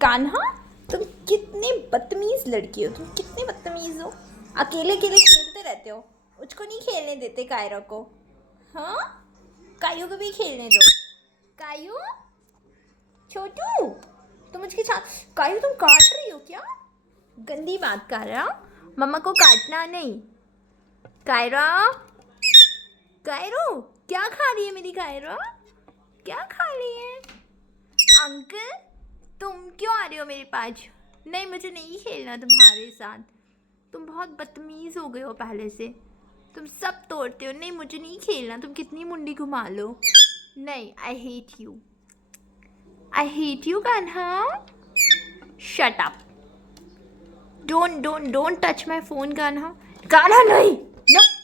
कान्हा, तुम कितनी बदतमीज लड़की हो, तुम कितनी बदतमीज हो। अकेले अकेले खेलते रहते हो, मुझको नहीं खेलने देते कायरा को। हाँ, कायू को भी खेलने दो। कायू, छोटू, तुम मुझके साथ। कायू, तुम काट रही हो क्या? गंदी बात कर रहा। मम्मा को काटना नहीं। कायरा, कायरो, क्या खा रही है मेरी कायरा? क्या खा रही है? अंकल, तुम क्यों आ रहे हो मेरे पास? नहीं, मुझे नहीं खेलना तुम्हारे साथ। तुम बहुत बदतमीज़ हो गए हो पहले से। तुम सब तोड़ते हो। नहीं, मुझे नहीं खेलना। तुम कितनी मुंडी घुमा लो। नहीं, I hate you. I hate you Kanha. Shut up. Don't touch my phone Kanha. Kanha नहीं। नो।